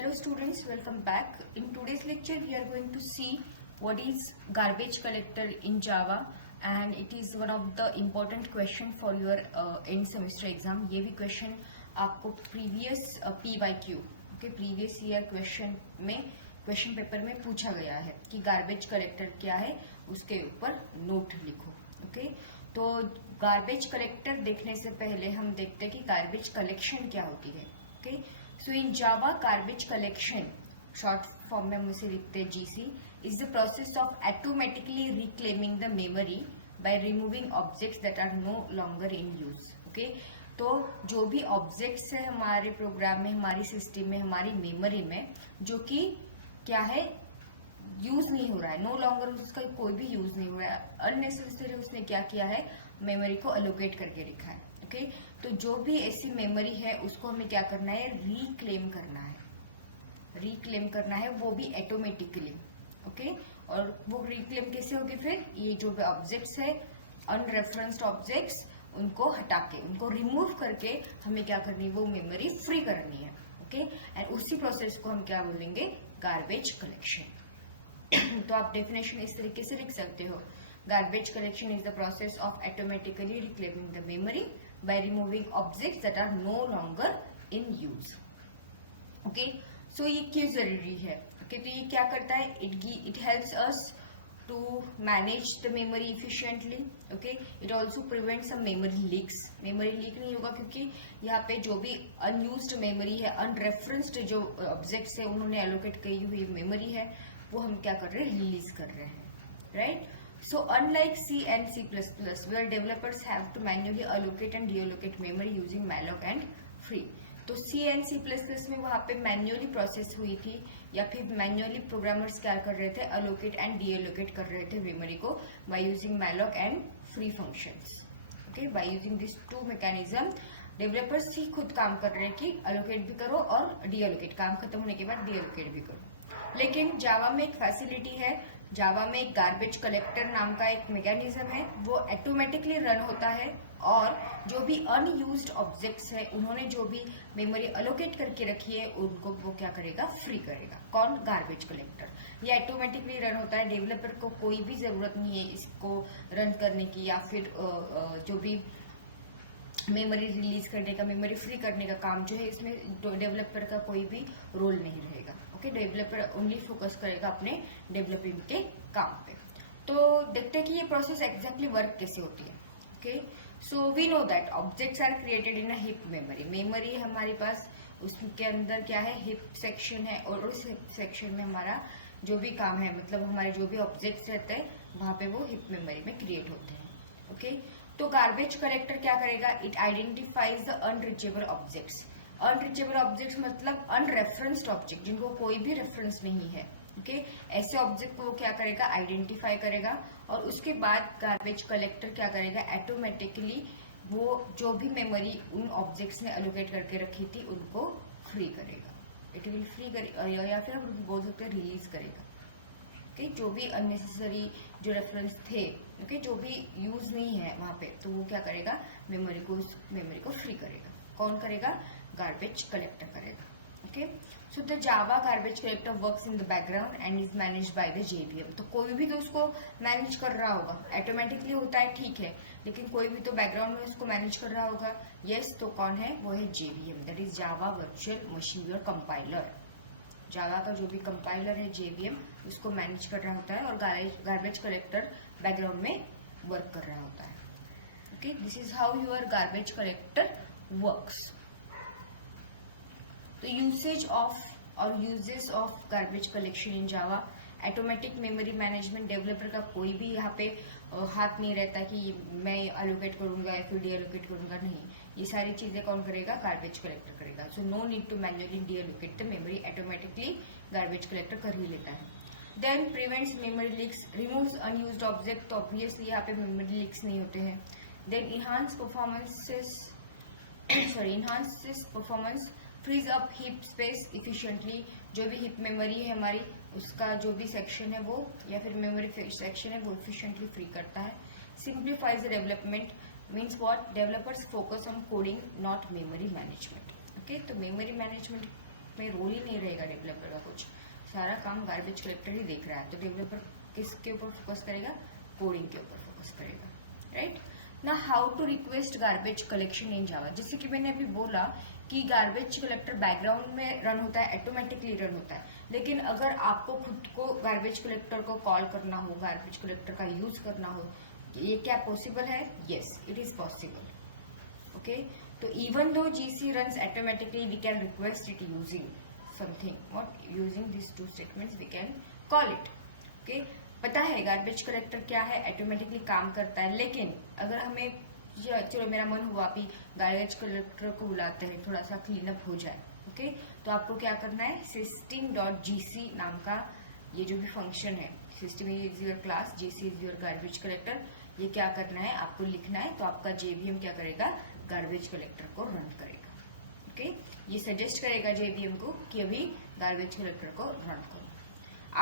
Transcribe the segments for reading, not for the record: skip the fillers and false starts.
Hello students, welcome back. In today's lecture we are going to see what is garbage collector in Java, and it is one of the important question for your end semester exam. ये भी question आपको previous PYQ previous year question paper में पूछा गया है कि garbage collector क्या है, उसके ऊपर note लिखो. तो garbage collector देखने से पहले हम देखते हैं कि garbage collection क्या होती है. So in Java, garbage collection, short form में हम उसे लिखते हैं GC, is the process of automatically reclaiming the memory by removing objects that are no longer in use. तो जो भी objects है हमारे प्रोग्राम में, हमारी सिस्टम में, हमारी मेमोरी में, जो कि क्या है, यूज नहीं हो रहा है, नो लॉन्गर उसका कोई भी यूज नहीं हो रहा है, अननेसेसरी उसने क्या किया है, मेमोरी को अलोकेट करके रखा है. तो जो भी ऐसी मेमोरी है उसको हमें क्या करना है, रिक्लेम करना है. रिक्लेम करना है वो भी ऑटोमेटिकली. और वो रिक्लेम कैसे होगी, फिर ये जो भी ऑब्जेक्ट्स है, अनरेफरेंस्ड ऑब्जेक्ट्स, उनको हटा के, उनको रिमूव करके हमें क्या करनी है, वो मेमोरी फ्री करनी है. एंड उसी प्रोसेस को हम क्या बोलेंगे, गार्बेज कलेक्शन. तो आप डेफिनेशन इस तरीके से लिख सकते हो, garbage collection is the process of automatically reclaiming the memory by removing objects that are no longer in use. So ये क्यों जरूरी है. तो ये क्या करता है, it helps us to manage the memory efficiently. It also prevents some memory leaks. memory leak नहीं होगा क्योंकि यहाँ पे जो भी unused memory है, unreferenced जो objects है, उन्होंने allocate की हुई memory है, वो हम क्या कर रहे हैं, release कर रहे हैं, right? So unlike C and C++, where developers have to manually allocate and deallocate memory using malloc and free, तो C and C++ में वहाँ पे मैन्युअली प्रोसेस हुई थी, या फिर मैन्युअली प्रोग्रामर्स क्या कर रहे थे, allocate and deallocate कर रहे थे मेमोरी को by using malloc and free functions. By using these two mechanism, developers ही खुद काम कर रहे हैं कि allocate भी करो और deallocate, काम खत्म होने के बाद deallocate भी करो. लेकिन जावा में एक फैसिलिटी है, जावा में एक गार्बेज कलेक्टर नाम का एक मैकेनिज्म है, वो ऑटोमेटिकली रन होता है, और जो भी अनयूज्ड ऑब्जेक्ट्स है, उन्होंने जो भी मेमोरी अलोकेट करके रखी है, उनको वो क्या करेगा, फ्री करेगा. कौन, गार्बेज कलेक्टर. ये ऑटोमेटिकली रन होता है, डेवलपर को कोई भी जरूरत नहीं है इसको रन करने की, या फिर जो भी मेमोरी रिलीज करने का, मेमोरी फ्री करने का काम जो है, इसमें डेवलपर का कोई भी रोल नहीं रहेगा. डेवलपर ओनली फोकस करेगा अपने डेवलपिंग के काम पे. तो देखते हैं कि ये प्रोसेस एग्जैक्टली वर्क कैसे होती है. So we know that objects are created in a heap memory. Memory हमारे पास, उसके अंदर क्या है, हिप सेक्शन है, और उस हिप सेक्शन में हमारा जो भी काम है, मतलब हमारे जो भी ऑब्जेक्ट्स रहते हैं, वहां पे वो हिप मेमोरी में क्रिएट होते हैं. तो गार्बेज कलेक्टर क्या करेगा, it identifies the unreachable objects. Unreachable object मतलब अनरेफरेंस्ड ऑब्जेक्ट, जिनको कोई भी रेफरेंस नहीं है. ऐसे ऑब्जेक्ट को वो क्या करेगा, आइडेंटिफाई करेगा, और उसके बाद गार्बेज कलेक्टर क्या करेगा, ऑटोमेटिकली वो जो भी मेमोरी उन ऑब्जेक्ट्स ने अलोकेट करके रखी थी, उनको फ्री करेगा. इट विल फ्री करेगा, या फिर हम बोल सकते हैं रिलीज करेगा. जो भी अननेसेसरी जो रेफरेंस थे, जो भी यूज नहीं है वहां पे, तो वो क्या करेगा, मेमोरी को फ्री करेगा. कौन करेगा, गार्बेज कलेक्टर करेगा. So the Java garbage collector works in the background and is managed by the JVM. तो कोई भी तो उसको मैनेज कर रहा होगा, ऑटोमेटिकली होता है, ठीक है, लेकिन कोई भी तो बैकग्राउंड में उसको मैनेज कर रहा होगा. यस, तो कौन है, वो है JVM, that is Java virtual machine और कंपाइलर. जावा का जो भी कंपाइलर है JVM, उसको मैनेज कर रहा होता है, और गार्बेज कलेक्टर बैकग्राउंड में वर्क कर रहा होता है. This is how your garbage collector works. तो यूसेज ऑफ और usages of garbage collection in Java, automatic memory management. Developer का कोई भी यहाँ पे हाथ नहीं रहता कि मैं अलोकेट करूंगा या फिर डीअलोकेट करूंगा, नहीं, ये सारी चीजें कौन करेगा, गार्बेज कलेक्टर करेगा. So no need to manually deallocate the memory, automatically garbage collector कर ही लेता है. Then prevents memory leaks, removes unused object. तो ऑब्वियसली यहाँ पे मेमोरी लीक्स नहीं होते हैं. Then enhance performance, frees up heap space efficiently. जो भी हिप मेमोरी है हमारी, उसका जो भी सेक्शन है वो, या फिर मेमोरी सेक्शन है, वो इफिशिएंटली फ्री करता है. Simplifies the development, means what, developers focus on coding not memory management. तो मेमोरी मैनेजमेंट उसमें रोल ही नहीं रहेगा डेवलपर का कुछ, सारा काम गार्बेज कलेक्टर ही देख रहा है। तो डेवलपर किसके ऊपर फोकस करेगा? कोडिंग के ऊपर फोकस करेगा, राइट ना। How to request garbage collection in Java, जैसे कि मैंने अभी बोला कि गार्बेज कलेक्टर बैकग्राउंड में रन होता है, ऑटोमेटिकली रन होता है, लेकिन अगर आपको खुद को गार्बेज कलेक्टर को कॉल करना हो, गार्बेज कलेक्टर का यूज करना हो, ये क्या पॉसिबल है? Yes, it is possible. Okay, तो even though GC runs automatically we can request it using something, what using this two statements we can call it. Okay, पता है गार्बेज कलेक्टर क्या है, ऑटोमेटिकली काम करता है, लेकिन अगर हमें चलो मेरा मन हुआ अभी गार्बेज कलेक्टर को बुलाते हैं, थोड़ा सा क्लीन अप हो जाए, ओके, तो आपको क्या करना है? system.gc नाम का ये जो भी फंक्शन है, system is your class, GC is your garbage collector, ये क्या करना है आपको लिखना है। तो आपका जेवीएम क्या करेगा? गार्बेज कलेक्टर को रन करेगा। ओके, ये सजेस्ट करेगा जेवीएम को कि अभी गार्बेज कलेक्टर को रन करो।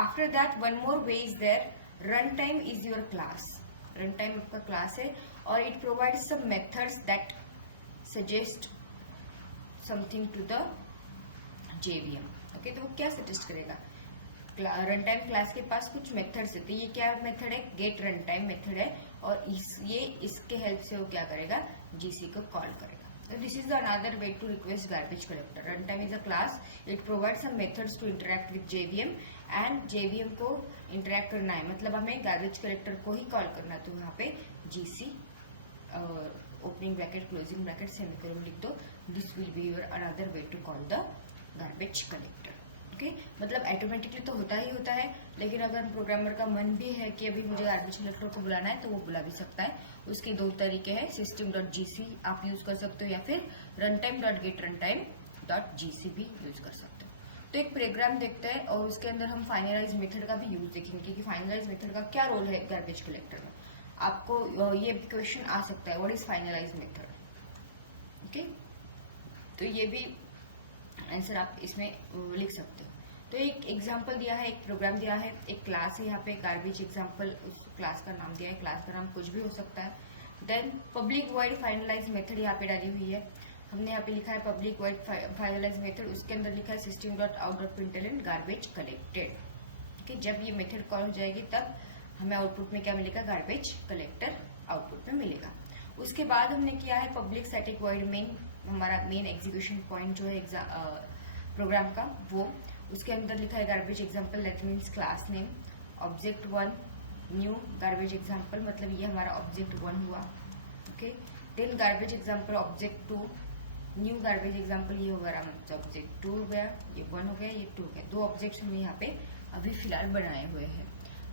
After that one more way is there, run time is your class. Run time आपका क्लास है और it provides some methods that suggest something to the JVM. Okay, तो वो क्या सजेस्ट करेगा? रन टाइम क्लास के पास कुछ मेथड्स है, तो ये क्या मेथड है? गेट रन टाइम मेथड है, और इसके हेल्प से वो क्या करेगा? जीसी को कॉल करेगा। This is another way to request garbage collector. Run time is a class, it provides some methods to interact with JVM, and JVM को इंटरेक्ट करना है, मतलब हमें गार्बेज कलेक्टर को ही कॉल करना है। तो यहाँ पे GC opening bracket closing bracket semicolon लिख दो। This will be your another way to call the garbage collector. Okay, मतलब ऑटोमेटिकली तो होता ही होता है, लेकिन अगर प्रोग्रामर का मन भी है कि अभी मुझे गार्बेज कलेक्टर को बुलाना है तो वो बुला भी सकता है। उसके दो तरीके हैं, system.gc आप यूज कर सकते हो या फिर runtime.getRuntime.gc भी यूज कर सकते हो। तो एक प्रोग्राम देखते हैं और उसके अंदर हम फाइनलाइज मेथड का भी यूज देखेंगे कि फाइनलाइज मेथड का क्या रोल है गार्बेज कलेक्टर में। आपको ये क्वेश्चन आ सकता है, what is finalize method? Okay, तो ये भी आंसर आप इसमें लिख सकते हो। तो एक एग्जांपल दिया है, एक प्रोग्राम दिया है, एक क्लास है यहाँ पे गार्बेज एग्जांपल, उस क्लास का नाम दिया है, क्लास का नाम कुछ भी हो सकता है। Then public void finalize method यहाँ पे डाली हुई है, हमने यहाँ पे लिखा है पब्लिक वॉइड फाइनलाइज मेथड, उसके अंदर लिखा है system.out.println गार्बेज कलेक्टेड। ओके, जब ये मेथड कॉल हो जाएगी तब हमें आउटपुट में क्या मिलेगा? गार्बेज कलेक्टर आउटपुट में मिलेगा। उसके बाद हमने किया है पब्लिक स्टैटिक वॉइड मेन, हमारा मेन एग्जीक्यूशन पॉइंट जो है प्रोग्राम का, वो उसके अंदर लिखा है garbage example, that means class name, object 1 new garbage example, मतलब ये हमारा ऑब्जेक्ट 1 हुआ। Okay, then garbage example object 2 new garbage example, ये होगा ऑब्जेक्ट 2 हो गया, ये 1 हो गया, ये 2 हो गया। दो ऑब्जेक्ट हमने यहाँ पे अभी फिलहाल बनाए हुए हैं।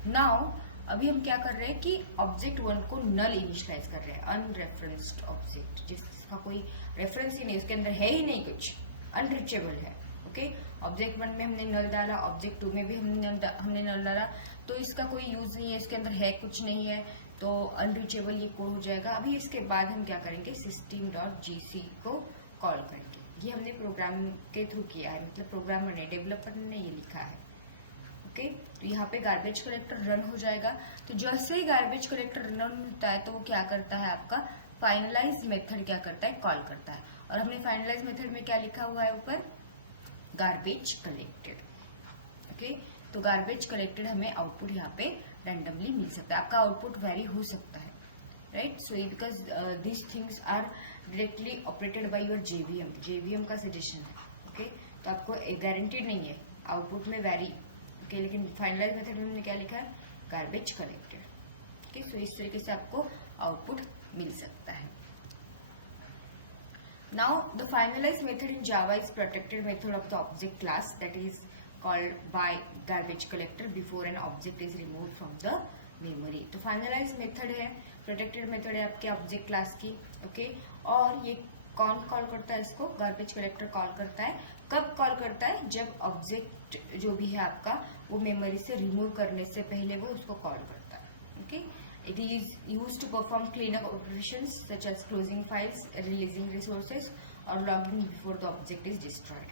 नाउ अभी हम क्या कर रहे हैं कि ऑब्जेक्ट 1 को नल इनिशियलाइज कर रहे हैं, अनरेफरेंस्ड ऑब्जेक्ट, जिसका कोई रेफरेंस ही नहीं, उसके अंदर है ही नहीं कुछ, अनरीचेबल है। ओके, ऑब्जेक्ट 1 में हमने नल डाला, ऑब्जेक्ट 2 में भी हमने नल डाला, तो इसका कोई यूज नहीं है, इसके अंदर है कुछ नहीं है, तो अनरीचेबल ये कोड हो जाएगा। अभी इसके बाद हम क्या करेंगे? system.gc को कॉल करेंगे। ये हमने प्रोग्राम के थ्रू किया है, मतलब प्रोग्रामर ने, डेवलपर ने ये लिखा है। ओके, तो यहाँ पे गार्बेज कलेक्टर रन हो जाएगा। तो जैसे ही गार्बेज कलेक्टर रन होता है तो वो क्या करता है? आपका फाइनलाइज मेथड क्या करता है? कॉल करता है। और हमने फाइनलाइज मेथड में क्या लिखा हुआ है ऊपर? Garbage collected. ओके, तो गार्बेज कलेक्टेड हमें आउटपुट यहाँ पे रैंडमली मिल सकता है। आपका आउटपुट वेरी हो सकता है, right? So because these things are directly operated by your JVM का सजेशन है। ओके, तो आपको गारंटीड नहीं है, आउटपुट में वेरी। ओके, लेकिन फाइनलाइज मेथड में हमने क्या लिखा है? Garbage collected. ओके, सो इस तरीके से आपको आउटपुट मिल सकता है। Now the finalize method in Java is protected method of the object class that is called by garbage collector before an object is removed from the memory. तो finalize method है, protected method है आपके object class की। Okay, और ये कौन call करता है इसको? गार्बेज कलेक्टर कॉल करता है। कब कॉल करता है? जब ऑब्जेक्ट जो भी है आपका वो मेमोरी से रिमूव करने से पहले वो उसको कॉल करता है। Okay, it is used to perform cleanup operations such as closing files, releasing resources और logging before the object is destroyed.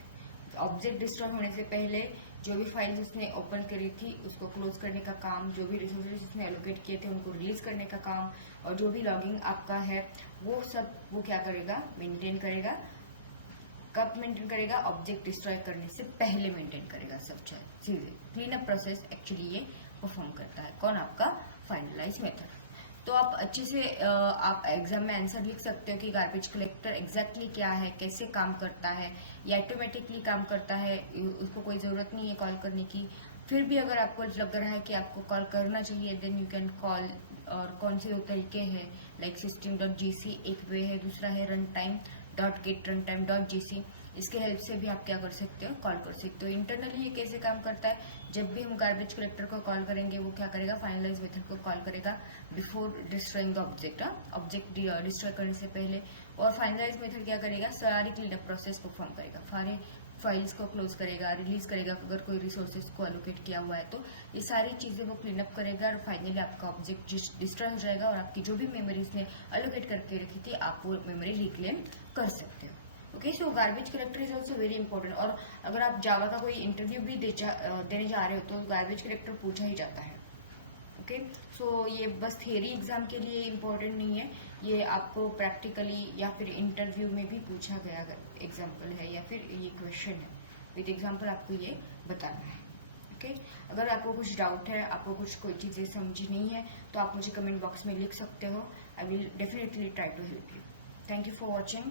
Object destroy होने से पहले जो भी फाइल्स उसने ओपन करी थी उसको क्लोज करने का काम, जो भी रिसोर्सेज उसने एलोकेट किए थे उनको रिलीज करने का काम, और जो भी लॉगिंग आपका है वो सब वो क्या करेगा? मेंटेन करेगा कब मेंटेन करेगा? ऑब्जेक्ट डिस्ट्रॉय करने से पहले मेंटेन करेगा सब चीजें। क्लीन अप प्रोसेस एक्चुअली ये परफॉर्म करता है। कौन? आपका फाइनलाइज मेथड। तो आप अच्छे से आप एग्जाम में आंसर लिख सकते हो कि गार्बेज कलेक्टर एग्जैक्टली क्या है, कैसे काम करता है, या ऑटोमेटिकली काम करता है, उसको कोई ज़रूरत नहीं है कॉल करने की। फिर भी अगर आपको लग रहा है कि आपको कॉल करना चाहिए, देन यू कैन कॉल। और कौन से दो तरीके हैं, लाइक system.gc एक वे है, दूसरा है runtime.get/runtime.gc। इसके हेल्प से भी आप क्या कर सकते हो? कॉल कर सकते हो। इंटरनली ये कैसे काम करता है? जब भी हम गार्बेज कलेक्टर को कॉल करेंगे, वो क्या करेगा? फाइनलाइज मेथड को कॉल करेगा before destroying the object, object destroy करने से पहले। और फाइनलाइज मेथड क्या करेगा? सारी क्लीन अप प्रोसेस परफॉर्म करेगा, सारे फाइल्स को क्लोज करेगा, रिलीज करेगा अगर कोई रिसोर्सेज को एलोकेट किया हुआ है तो ये सारी चीजें वो क्लीन अप करेगा। और फाइनली आपका ऑब्जेक्ट डिस्ट्रॉय हो जाएगा और आपकी जो भी मेमोरीज ने एलोकेट करके रखी थी, आप वो मेमोरी रिक्लेम कर सकते हो। Okay, so garbage collector is also very important. और अगर आप जावा का कोई इंटरव्यू भी देने जा रहे हो तो गार्बेज कलेक्टर पूछा ही जाता है। ओके, सो ये बस थियरी एग्जाम के लिए इम्पोर्टेंट नहीं है, ये आपको प्रैक्टिकली या फिर इंटरव्यू में भी पूछा गया एग्जाम्पल है, या फिर ये क्वेश्चन है विद एग्जाम्पल, आपको ये बताना है। ओके, अगर आपको कुछ डाउट है, आपको कोई चीज़ें समझ नहीं है, तो आप मुझे कमेंट बॉक्स में लिख सकते हो। I will definitely try to help you. Thank you for watching.